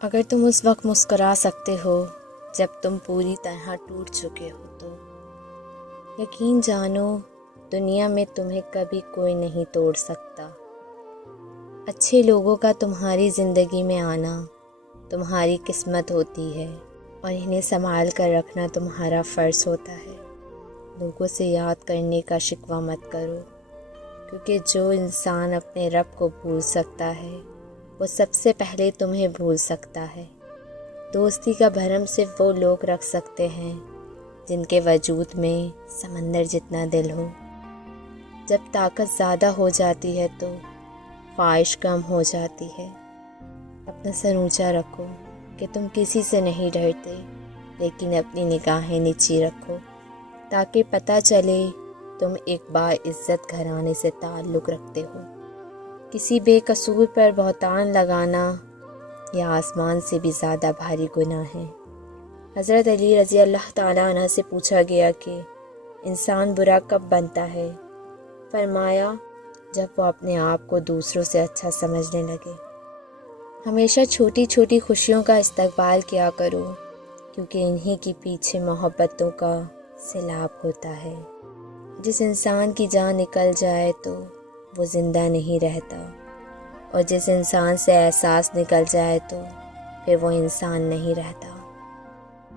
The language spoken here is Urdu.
اگر تم اس وقت مسکرا سکتے ہو جب تم پوری طرح ٹوٹ چکے ہو تو یقین جانو دنیا میں تمہیں کبھی کوئی نہیں توڑ سکتا۔ اچھے لوگوں کا تمہاری زندگی میں آنا تمہاری قسمت ہوتی ہے اور انہیں سنبھال کر رکھنا تمہارا فرض ہوتا ہے۔ لوگوں سے یاد کرنے کا شکوہ مت کرو، کیونکہ جو انسان اپنے رب کو بھول سکتا ہے وہ سب سے پہلے تمہیں بھول سکتا ہے۔ دوستی کا بھرم صرف وہ لوگ رکھ سکتے ہیں جن کے وجود میں سمندر جتنا دل ہو۔ جب طاقت زیادہ ہو جاتی ہے تو خواہش کم ہو جاتی ہے۔ اپنا سر اونچا رکھو کہ تم کسی سے نہیں ڈرتے، لیکن اپنی نگاہیں نیچی رکھو تاکہ پتہ چلے تم ایک باعزت گھرانے سے تعلق رکھتے ہو۔ کسی بے قصور پر بہتان لگانا یہ آسمان سے بھی زیادہ بھاری گناہ ہے۔ حضرت علی رضی اللہ تعالیٰ عنہ سے پوچھا گیا کہ انسان برا کب بنتا ہے؟ فرمایا جب وہ اپنے آپ کو دوسروں سے اچھا سمجھنے لگے۔ ہمیشہ چھوٹی چھوٹی خوشیوں کا استقبال کیا کرو، کیونکہ انہی کے پیچھے محبتوں کا سیلاب ہوتا ہے۔ جس انسان کی جان نکل جائے تو وہ زندہ نہیں رہتا، اور جس انسان سے احساس نکل جائے تو پھر وہ انسان نہیں رہتا۔